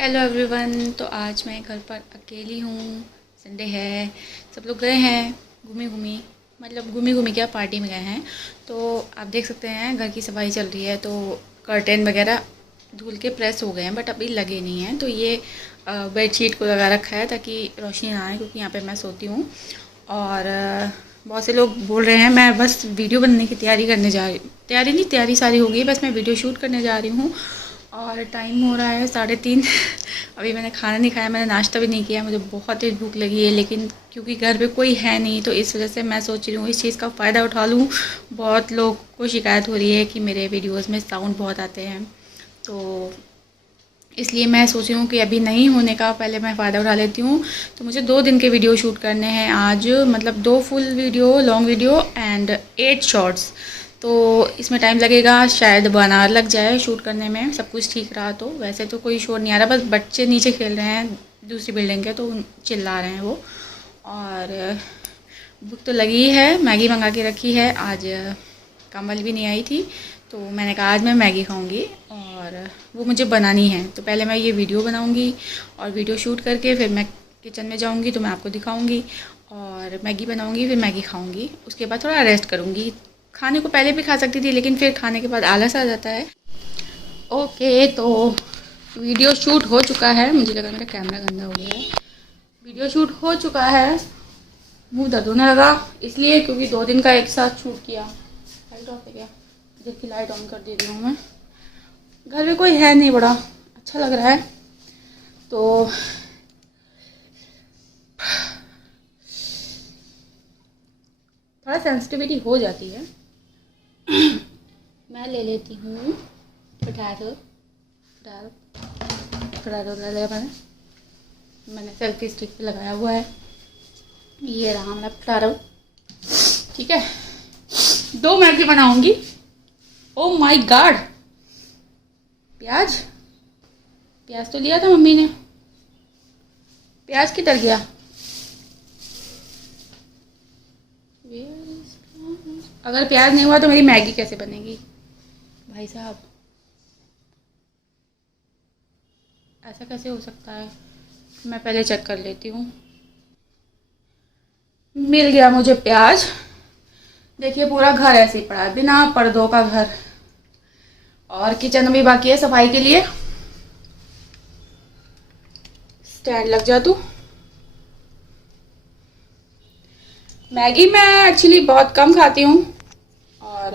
Hello everyone. तो आज मैं घर पर अकेली हूँ, संडे है, सब लोग गए हैं घूमी घूमी क्या पार्टी में गए हैं। तो आप देख सकते हैं घर की सफाई चल रही है, तो कर्टेन वगैरह धुल के प्रेस हो गए हैं बट अभी लगे नहीं हैं। तो ये बेडशीट को लगा रखा है ताकि रोशनी ना आए, क्योंकि यहाँ पे मैं सोती हूँ। और बहुत से लोग बोल रहे हैं, मैं बस वीडियो बनने की तैयारी करने जा रही हूँ। तैयारी सारी हो गई, बस मैं वीडियो शूट करने जा रही हूँ। और टाइम हो रहा है 3:30। अभी मैंने खाना नहीं खाया, मैंने नाश्ता भी नहीं किया, मुझे बहुत तेज़ भूख लगी है। लेकिन क्योंकि घर पे कोई है नहीं, तो इस वजह से मैं सोच रही हूँ इस चीज़ का फ़ायदा उठा लूँ। बहुत लोग को शिकायत हो रही है कि मेरे वीडियोस में साउंड बहुत आते हैं, तो इसलिए मैं सोच रही हूँ कि अभी नहीं होने का पहले मैं फ़ायदा उठा लेती हूँ। तो मुझे 2 दिन के वीडियो शूट करने हैं आज, मतलब 2 full video, long video and 8 shorts. तो इसमें टाइम लगेगा, शायद 1 आवर लग जाए शूट करने में, सब कुछ ठीक रहा तो। वैसे तो कोई शोर नहीं आ रहा, बस बच्चे नीचे खेल रहे हैं दूसरी बिल्डिंग के, तो चिल्ला रहे हैं वो। और भूख तो लगी है, मैगी मंगा के रखी है। आज कमल भी नहीं आई थी, तो मैंने कहा आज मैं मैगी खाऊंगी और वो मुझे बनानी है। तो पहले मैं ये वीडियो बनाऊंगी और वीडियो शूट करके फिर मैं किचन में जाऊंगी, तो मैं आपको दिखाऊंगी और मैगी बनाऊंगी, फिर मैगी खाऊंगी। उसके बाद थोड़ा रेस्ट करूंगी। खाने को पहले भी खा सकती थी, लेकिन फिर खाने के बाद आलस आ जाता है। ओके, तो वीडियो शूट हो चुका है। मुझे लगा मेरा कैमरा गंदा हो गया है। वीडियो शूट हो चुका है। मुंह दर्द होने लगा इसलिए क्योंकि 2 दिन का एक साथ शूट किया। लाइट ऑफ है क्या? देखिए, लाइट ऑन कर दे रही हूँ मैं। घर में कोई है नहीं, बड़ा अच्छा लग रहा है। तो थोड़ा सेंसिटिविटी हो जाती है। मैं ले लेती हूँ पोटैटो ले लिया मैंने सेल्फी स्टिक पे लगाया हुआ है। ये रहा मेरा पोटैटो, ठीक है। 2 मैगी बनाऊंगी। ओ माय गॉड, प्याज तो लिया था मम्मी ने, प्याज किधर गया? अगर प्याज नहीं हुआ तो मेरी मैगी कैसे बनेगी भाई साहब? ऐसा कैसे हो सकता है? मैं पहले चेक कर लेती हूँ। मिल गया मुझे प्याज। देखिए, पूरा घर ऐसे ही पड़ा है, बिना पर्दों का घर। और किचन भी बाकी है सफाई के लिए। स्टैंड लग जा तू। मैगी मैं एक्चुअली बहुत कम खाती हूँ, और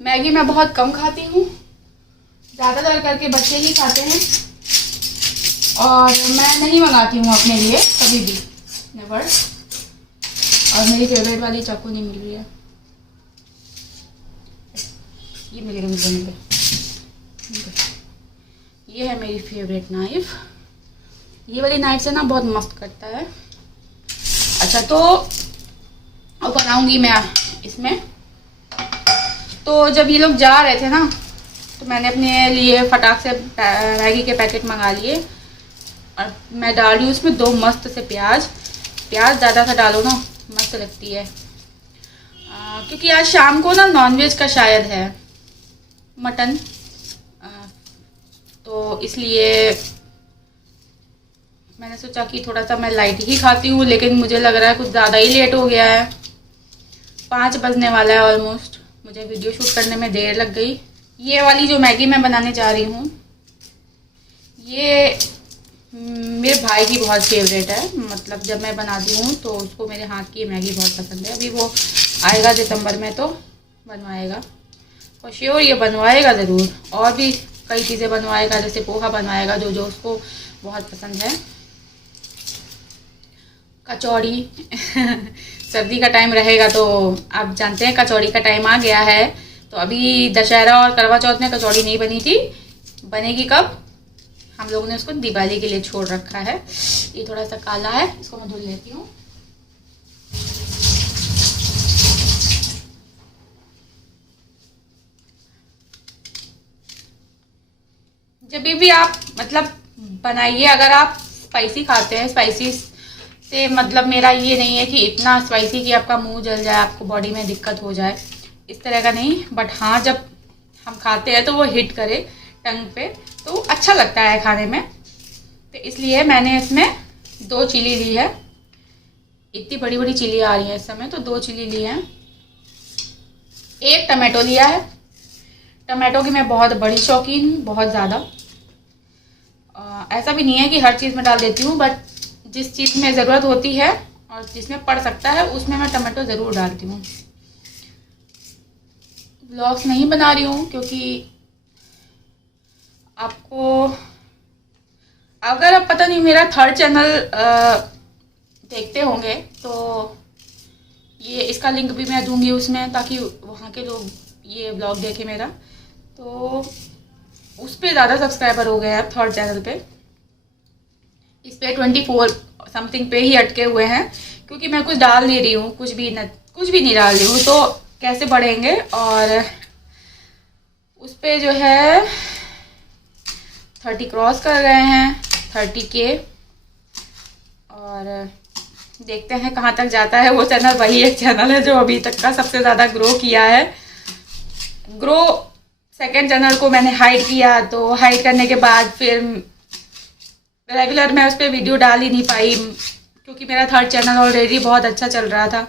मैगी मैं बहुत कम खाती हूँ, ज़्यादातर करके बच्चे ही खाते हैं। और मैं नहीं मंगाती हूँ अपने लिए कभी भी, नेवर। और मेरी फेवरेट वाली चाकू नहीं मिल रही है, ये मिलेगा मुझे पे। ये है मेरी फेवरेट नाइफ। ये वाली नाइफ से ना बहुत मस्त करता है। अच्छा, तो अब बनाऊंगी मैं इसमें। तो जब ये लोग जा रहे थे ना, तो मैंने अपने लिए फटाक से मैगी के पैकेट मंगा लिए और मैं डाल रही हूँ इसमें 2 मस्त से प्याज ज़्यादा सा डालो ना, मस्त लगती है। क्योंकि आज शाम को ना नॉनवेज का शायद है, मटन, तो इसलिए मैंने सोचा कि थोड़ा सा मैं लाइट ही खाती हूँ। लेकिन मुझे लग रहा है कुछ ज़्यादा ही लेट हो गया है, 5 बजने वाला है ऑलमोस्ट। मुझे वीडियो शूट करने में देर लग गई। ये वाली जो मैगी मैं बनाने जा रही हूँ, ये मेरे भाई की बहुत फेवरेट है। मतलब जब मैं बनाती हूँ तो उसको मेरे हाथ की मैगी बहुत पसंद है। अभी वो आएगा दिसंबर में तो बनवाएगा, और श्योर ये बनवाएगा ज़रूर। और भी कई चीज़ें बनवाएगा, जैसे पोहा बनवाएगा जो उसको बहुत पसंद है, कचौड़ी। सर्दी का टाइम रहेगा तो आप जानते हैं कचौड़ी का टाइम आ गया है। तो अभी दशहरा और करवा चौथ में कचौड़ी नहीं बनी थी, बनेगी कब? हम लोगों ने उसको दिवाली के लिए छोड़ रखा है। ये थोड़ा सा काला है, इसको मैं धुल लेती हूँ। जब भी आप मतलब बनाइए, अगर आप स्पाइसी खाते हैं, स्पाइसी इससे मतलब मेरा ये नहीं है कि इतना स्पाइसी कि आपका मुंह जल जाए, आपको बॉडी में दिक्कत हो जाए, इस तरह का नहीं। बट हाँ, जब हम खाते हैं तो वो हिट करे टंग पे तो अच्छा लगता है खाने में। तो इसलिए मैंने इसमें 2 चिली ली है। इतनी बड़ी बड़ी चिली आ रही है इस समय, तो 2 चिली ली है। 1 टमाटो लिया है। टमाटो की मैं बहुत बड़ी शौकीन, बहुत ज़्यादा। ऐसा भी नहीं है कि हर चीज़ में डाल देती हूँ, बट जिस चीज़ में ज़रूरत होती है और जिसमें पड़ सकता है उसमें मैं टमाटो ज़रूर डालती हूँ। व्लॉग्स नहीं बना रही हूँ क्योंकि आपको, अगर आप पता नहीं मेरा 3rd चैनल देखते होंगे तो ये इसका लिंक भी मैं दूंगी उसमें, ताकि वहाँ के लोग ये व्लॉग देखें मेरा। तो उस पर ज़्यादा सब्सक्राइबर हो गए हैं 3rd चैनल पे। इस पे 24 समथिंग पे ही अटके हुए हैं, क्योंकि मैं कुछ डाल नहीं रही हूँ, कुछ भी नहीं डाल रही हूँ, तो कैसे बढ़ेंगे। और उस पे जो है 30 क्रॉस कर गए हैं, 30 के। और देखते हैं कहाँ तक जाता है वो चैनल। वही एक चैनल है जो अभी तक का सबसे ज़्यादा ग्रो किया है। ग्रो 2nd चैनल को मैंने हाइड किया, तो हाइड करने के बाद फिर रेगुलर मैं उस पर वीडियो डाल ही नहीं पाई, क्योंकि मेरा 3rd चैनल ऑलरेडी बहुत अच्छा चल रहा था।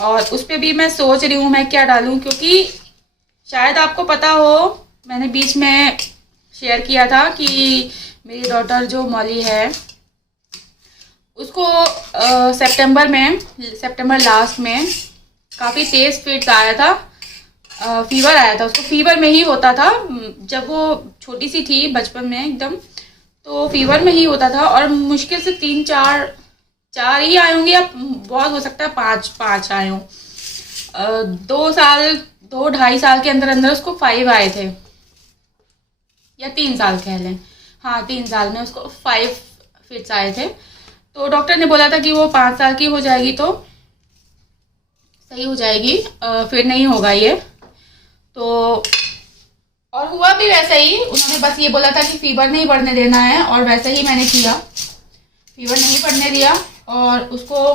और उस पर भी मैं सोच रही हूँ मैं क्या डालूँ, क्योंकि शायद आपको पता हो, मैंने बीच में शेयर किया था कि मेरी डॉटर जो मॉली है उसको सितंबर लास्ट में काफ़ी तेज़ फिट्स आया था, फीवर आया था उसको। फीवर में ही होता था जब वो छोटी सी थी, बचपन में एकदम, तो फीवर में ही होता था। और मुश्किल से 3-4 ही आए होंगे, या बहुत हो सकता है 5 आए हों। 2-2.5 साल के अंदर अंदर उसको 5 आए थे, या 3 साल कह लें। हाँ, 3 साल में उसको 5 फिट्स आए थे। तो डॉक्टर ने बोला था कि वो 5 साल की हो जाएगी तो सही हो जाएगी, फिर नहीं होगा ये। तो और हुआ भी वैसा ही। उन्होंने बस ये बोला था कि फीवर नहीं बढ़ने देना है, और वैसे ही मैंने किया। फीवर नहीं बढ़ने दिया और उसको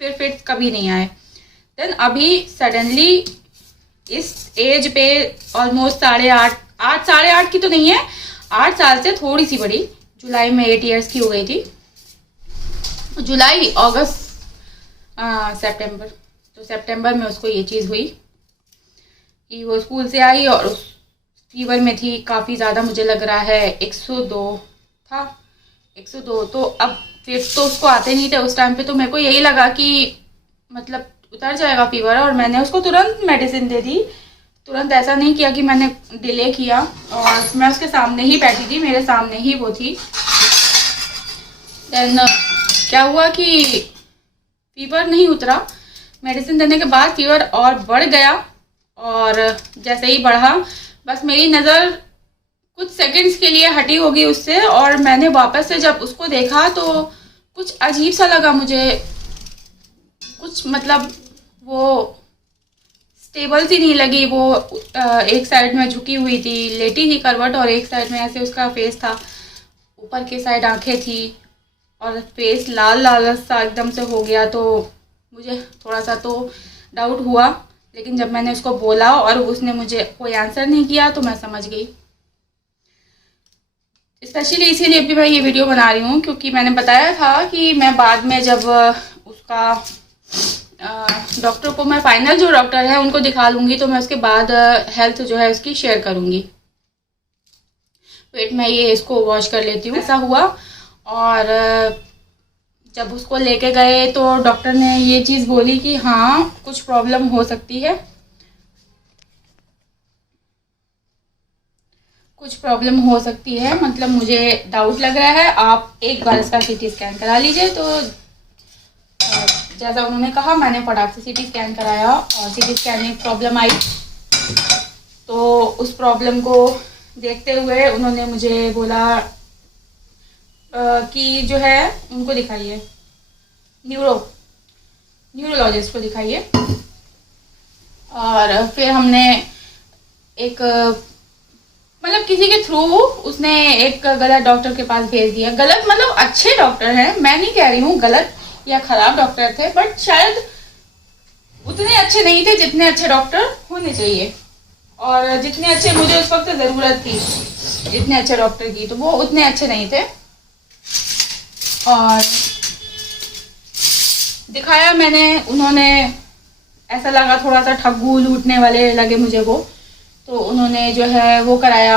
फिर फिट्स कभी नहीं आए। देन अभी सडनली इस एज पे ऑलमोस्ट 8.5 की तो नहीं है, 8 साल से थोड़ी सी बड़ी, जुलाई में 8 इयर्स की हो गई थी। जुलाई, अगस्त, सितंबर, तो सितंबर में उसको ये चीज़ हुई कि वो स्कूल से आई और उस फीवर में थी काफ़ी ज़्यादा। मुझे लग रहा है 102 था, 102। तो अब फिर तो उसको आते नहीं थे उस टाइम पे, तो मेरे को यही लगा कि मतलब उतर जाएगा फीवर, और मैंने उसको तुरंत मेडिसिन दे दी। तुरंत ऐसा नहीं किया कि मैंने डिले किया, और मैं उसके सामने ही बैठी थी, मेरे सामने ही वो थी। देन क्या हुआ कि फीवर नहीं उतरा, मेडिसिन देने के बाद फीवर और बढ़ गया। और जैसे ही बढ़ा, बस मेरी नज़र कुछ सेकंड्स के लिए हटी होगी उससे, और मैंने वापस से जब उसको देखा तो कुछ अजीब सा लगा मुझे। कुछ मतलब वो स्टेबल सी नहीं लगी। वो एक साइड में झुकी हुई थी, लेटी थी करवट, और एक साइड में ऐसे उसका फेस था, ऊपर के साइड आंखें थी, और फेस लाल लाल सा एकदम से हो गया। तो मुझे थोड़ा सा तो डाउट हुआ, लेकिन जब मैंने उसको बोला और उसने मुझे कोई आंसर नहीं किया तो मैं समझ गई। स्पेशली इसीलिए भी मैं ये वीडियो बना रही हूँ, क्योंकि मैंने बताया था कि मैं बाद में जब उसका डॉक्टर को, मैं फाइनल जो डॉक्टर है उनको दिखा लूँगी, तो मैं उसके बाद हेल्थ जो है उसकी शेयर करूँगी। वेट, मैं ये इसको वॉश कर लेती हूँ। ऐसा हुआ, और जब उसको लेके गए तो डॉक्टर ने ये चीज़ बोली कि हाँ, कुछ प्रॉब्लम हो सकती है, कुछ प्रॉब्लम हो सकती है। मतलब मुझे डाउट लग रहा है, आप एक बार इसका सीटी स्कैन करा लीजिए। तो जैसा उन्होंने कहा, मैंने फटाक से सीटी स्कैन कराया, और सीटी स्कैन में प्रॉब्लम आई। तो उस प्रॉब्लम को देखते हुए उन्होंने मुझे बोला कि जो है उनको दिखाइए, न्यूरोलॉजिस्ट को दिखाइए। और फिर हमने एक मतलब किसी के थ्रू उसने एक गलत डॉक्टर के पास भेज दिया। गलत मतलब अच्छे डॉक्टर हैं, मैं नहीं कह रही हूँ गलत या खराब डॉक्टर थे, बट शायद उतने अच्छे नहीं थे जितने अच्छे डॉक्टर होने चाहिए। और जितने अच्छे मुझे उस वक्त ज़रूरत थी, जितने अच्छे डॉक्टर की, तो वो उतने अच्छे नहीं थे। और दिखाया मैंने, उन्होंने ऐसा लगा थोड़ा सा ठग्गू लूटने वाले लगे मुझे वो। तो उन्होंने जो है वो कराया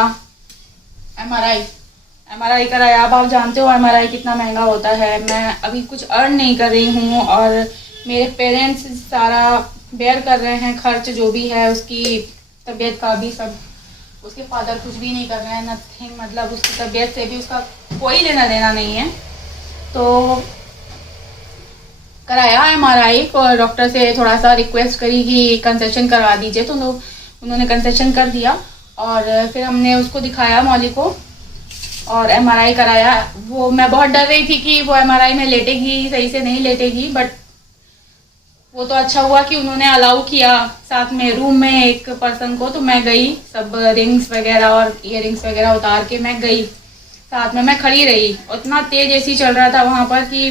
एमआरआई कराया। अब आप जानते हो एमआरआई कितना महंगा होता है। मैं अभी कुछ अर्न नहीं कर रही हूँ और मेरे पेरेंट्स सारा बेयर कर रहे हैं खर्च जो भी है, उसकी तबीयत का भी सब। उसके फादर कुछ भी नहीं कर रहे हैं, नथिंग, मतलब उसकी तबीयत से भी उसका कोई लेना देना नहीं है। तो कराया एमआरआई को, डॉक्टर से थोड़ा सा रिक्वेस्ट करी कि कंसेशन करवा दीजिए, तो उन्होंने कंसेशन कर दिया। और फिर हमने उसको दिखाया मौली को और एमआरआई कराया। वो मैं बहुत डर रही थी कि वो एमआरआई में लेटेगी, सही से नहीं लेटेगी, बट वो तो अच्छा हुआ कि उन्होंने अलाउ किया साथ में रूम में एक पर्सन को। तो मैं गई, सब रिंग्स वगैरह और ईयरिंग्स वगैरह उतार के मैं गई, साथ में मैं खड़ी रही। उतना तेज एसी चल रहा था वहाँ पर कि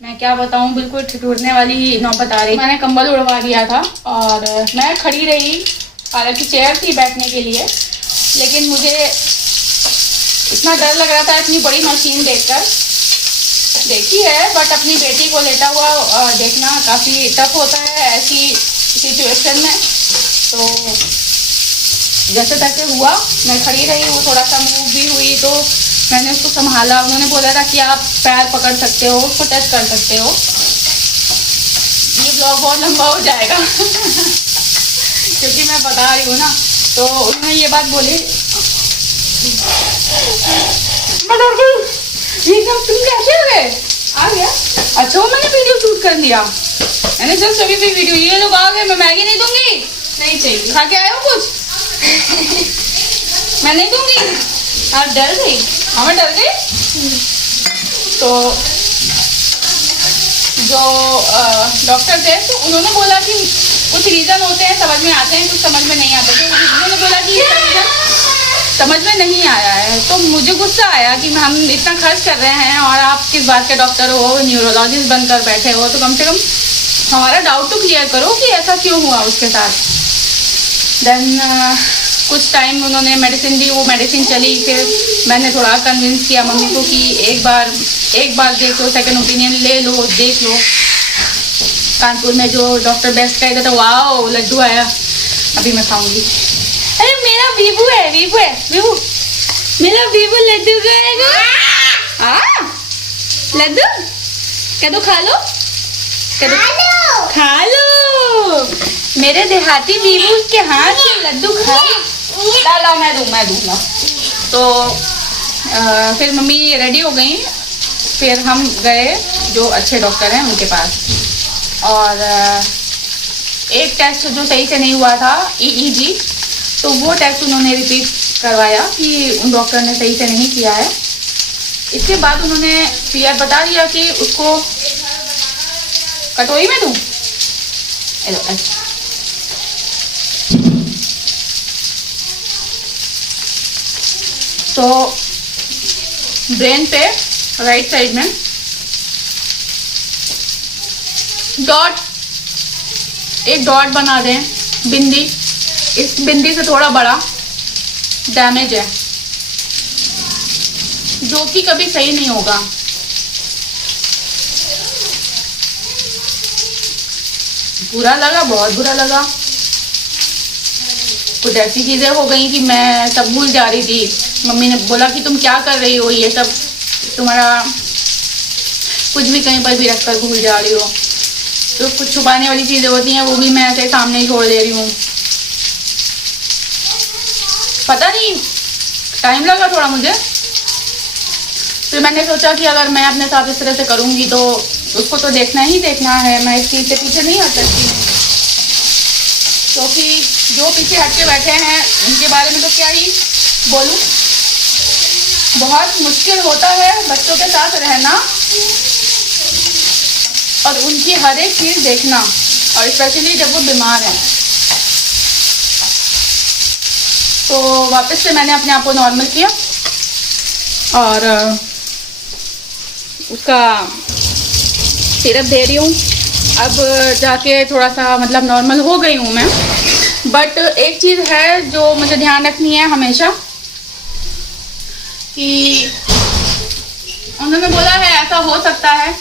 मैं क्या बताऊँ, बिल्कुल ठिठुरने वाली नौबत आ रही। मैंने कंबल उड़वा दिया था और मैं खड़ी रही, हालांकि चेयर थी बैठने के लिए, लेकिन मुझे इतना डर लग रहा था इतनी बड़ी मशीन देखकर। देखी है बट अपनी बेटी को लेटा हुआ देखना काफ़ी टफ होता है ऐसी सिचुएशन में। तो जैसे तैसे हुआ, मैं खड़ी रही, वो थोड़ा सा मूव भी हुई तो मैंने उसको संभाला। उन्होंने बोला था कि आप पैर पकड़ सकते हो, उसको टच कर सकते हो। ये ब्लॉग बहुत लंबा हो जाएगा क्योंकि मैं बता रही हूँ ना। तो उन्होंने ये बात बोली, तुम कैसे हो गए? आ गया? अच्छा वो मैंने वीडियो शूट कर लिया, मैंने जस्ट अभी भी वीडियो। ये लोग आ गए, मैं मैगी नहीं दूंगी, नहीं चाहिए। खा के आए हो कुछ? मैं नहीं दूंगी। आप डर गई? हाँ मैं डर गई। तो जो डॉक्टर थे तो उन्होंने बोला कि कुछ रीज़न होते हैं, समझ में आते हैं, कुछ समझ में नहीं आते। तो उन्होंने बोला कि इसका रीज़न समझ में नहीं आया है। तो मुझे गुस्सा आया कि हम इतना खर्च कर रहे हैं और आप किस बात के डॉक्टर हो, न्यूरोलॉजिस्ट बनकर बैठे हो, तो कम से कम हमारा डाउट तो क्लियर करो कि ऐसा क्यों हुआ उसके साथ। देन कुछ टाइम उन्होंने मेडिसिन दी, वो मेडिसिन चली। फिर मैंने थोड़ा कन्विंस किया मम्मी को कि एक बार देख लो, सेकंड ओपिनियन ले लो, देख लो। कानपुर में जो डॉक्टर बेस्ट कहते थे, वाह लड्डू आया, अभी मैं खाऊंगी। अरे मेरा वीवू है, मेरा वीवू लड्डू खाएगा। लड्डू कह दो, खा लो, खा लो। मेरे देहाती वीवू के हाथ से लड्डू खा ला, मैं दूंगा। तो फिर मम्मी रेडी हो गई, फिर हम गए जो अच्छे डॉक्टर हैं उनके पास। और एक टेस्ट जो सही से नहीं हुआ था, EEG, तो वो टेस्ट उन्होंने रिपीट करवाया कि उन डॉक्टर ने सही से नहीं किया है। इसके बाद उन्होंने क्लियर बता दिया कि उसको कटोरी में दूँ। तो ब्रेन पे राइट साइड में एक डॉट बना दें, बिंदी। इस बिंदी से थोड़ा बड़ा डैमेज है जो कि कभी सही नहीं होगा। बुरा लगा, बहुत बुरा लगा। कुछ ऐसी चीज़ें हो गई कि मैं सब भूल जा रही थी। मम्मी ने बोला कि तुम क्या कर रही हो, ये सब तुम्हारा कुछ भी कहीं पर भी रख कर भूल जा रही हो। तो कुछ छुपाने वाली चीज़ें होती हैं, वो भी मैं ऐसे सामने ही छोड़ दे रही हूँ। पता नहीं, टाइम लगा थोड़ा मुझे। फिर मैंने सोचा कि अगर मैं अपने साथ इस तरह से करूँगी तो उसको तो देखना ही देखना है, मैं इस चीज़ से पीछे नहीं हट सकती। क्योंकि जो पीछे हट के बैठे हैं उनके बारे में तो क्या ही बोलूँ। बहुत मुश्किल होता है बच्चों के साथ रहना और उनकी हर एक चीज़ देखना, और स्पेशली जब वो बीमार हैं। तो वापस से मैंने अपने आप को नॉर्मल किया और उसका सिरप दे रही हूँ। अब जाके थोड़ा सा मतलब नॉर्मल हो गई हूँ मैं। बट एक चीज़ है जो मुझे ध्यान रखनी है हमेशा कि उन्होंने बोला है ऐसा हो सकता है,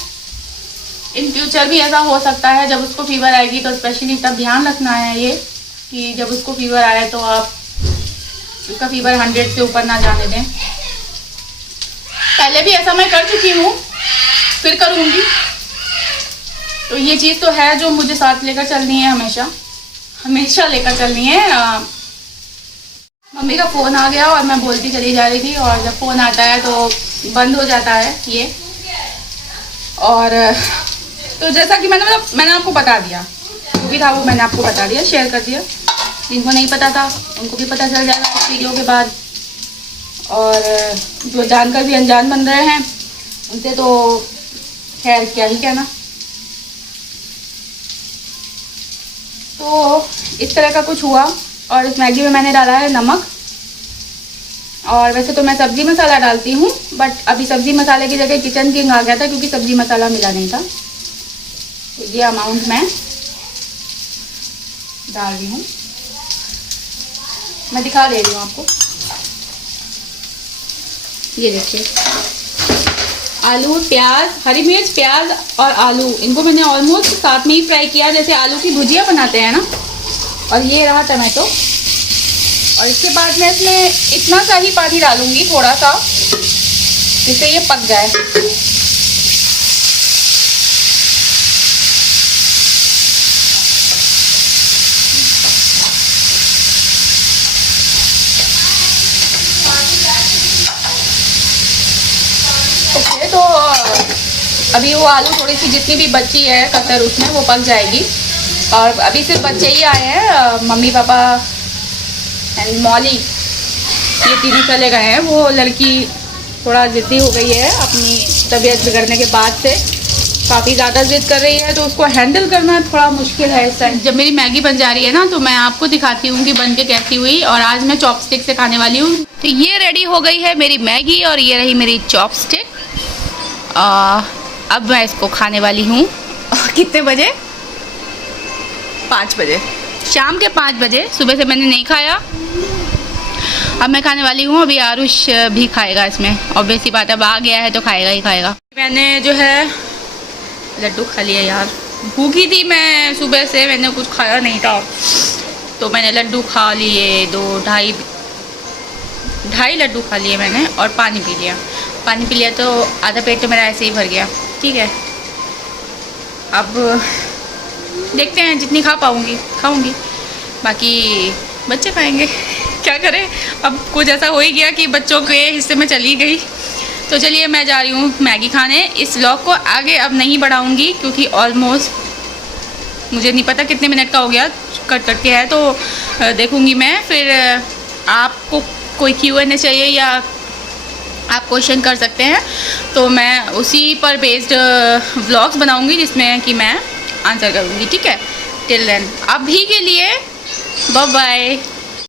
इन फ्यूचर भी ऐसा हो सकता है जब उसको फीवर आएगी, तो स्पेशली तब ध्यान रखना है ये कि जब उसको फीवर आए तो आप उसका फीवर 100 से ऊपर ना जाने दें। पहले भी ऐसा मैं कर चुकी हूँ, फिर करूँगी। तो ये चीज़ तो है जो मुझे साथ लेकर चलनी है, हमेशा लेकर चलनी है। मम्मी का फ़ोन आ गया और मैं बोलती चली जा रही थी, और जब फ़ोन आता है तो बंद हो जाता है ये। और तो जैसा कि मैंने आपको बता दिया, जो भी था वो मैंने आपको बता दिया, शेयर कर दिया। जिनको नहीं पता था उनको भी पता चल जाएगा इस वीडियो के बाद, और जो जानकर भी अनजान बन रहे हैं उनसे तो खैर क्या ही कहना। तो इस तरह का कुछ हुआ, और इस मैगी में मैंने डाला है नमक। और वैसे तो मैं सब्ज़ी मसाला डालती हूँ, बट अभी सब्ज़ी मसाले की जगह किचन किंग आ गया था क्योंकि सब्ज़ी मसाला मिला नहीं था। तो ये अमाउंट मैं डाल रही हूँ, मैं दिखा दे रही हूँ आपको। ये देखिए, आलू, प्याज, हरी मिर्च, प्याज और आलू, इनको मैंने ऑलमोस्ट साथ में ही फ्राई किया जैसे आलू की भुजिया बनाते हैं ना। और ये रहा टमाटो। और इसके बाद मैं इसमें इतना सा ही पानी डालूंगी, थोड़ा सा, जिससे ये पक जाए। ओके, तो अभी वो आलू थोड़ी सी जितनी भी बची है कसर उसमें वो पक जाएगी। और अभी सिर्फ बच्चे ही आए हैं, मम्मी पापा एंड मॉली, ये तीनों चले गए हैं। वो लड़की थोड़ा ज़िद्दी हो गई है अपनी तबीयत बिगड़ने के बाद से, काफ़ी ज़्यादा ज़िद कर रही है, तो उसको हैंडल करना थोड़ा मुश्किल है इस टाइम। जब मेरी मैगी बन जा रही है ना तो मैं आपको दिखाती हूँ कि बन के कैसी हुई। और आज मैं चॉपस्टिक से खाने वाली हूँ। तो ये रेडी हो गई है मेरी मैगी, और ये रही मेरी चॉपस्टिक। अब मैं इसको खाने वाली हूँ। कितने बजे? 5 बजे, शाम के 5 बजे। सुबह से मैंने नहीं खाया, अब मैं खाने वाली हूँ। अभी आरुष भी खाएगा इसमें, ऑब्वियस ही बात है, अब आ गया है तो खाएगा ही खाएगा। मैंने जो है लड्डू खा लिया यार, भूखी थी मैं सुबह से, मैंने कुछ खाया नहीं था, तो मैंने लड्डू खा लिए, 2-2.5 लड्डू खा लिए मैंने, और पानी पी लिया। पानी पी लिया तो आधा पेट तो मेरा ऐसे ही भर गया। ठीक है, अब देखते हैं, जितनी खा पाऊँगी खाऊँगी, बाकी बच्चे खाएंगे, क्या करें। अब कुछ ऐसा हो ही गया कि बच्चों के हिस्से में चली गई। तो चलिए मैं जा रही हूँ मैगी खाने। इस व्लॉग को आगे अब नहीं बढ़ाऊँगी क्योंकि ऑलमोस्ट मुझे नहीं पता कितने मिनट का हो गया, कट के है, तो देखूँगी मैं। फिर आपको कोई Q&A चाहिए या आप क्वेश्चन कर सकते हैं, तो मैं उसी पर बेस्ड व्लॉग्स बनाऊँगी जिसमें कि मैं आंसर करूँगी। ठीक है, टिल देन अभी के लिए बाय बाय।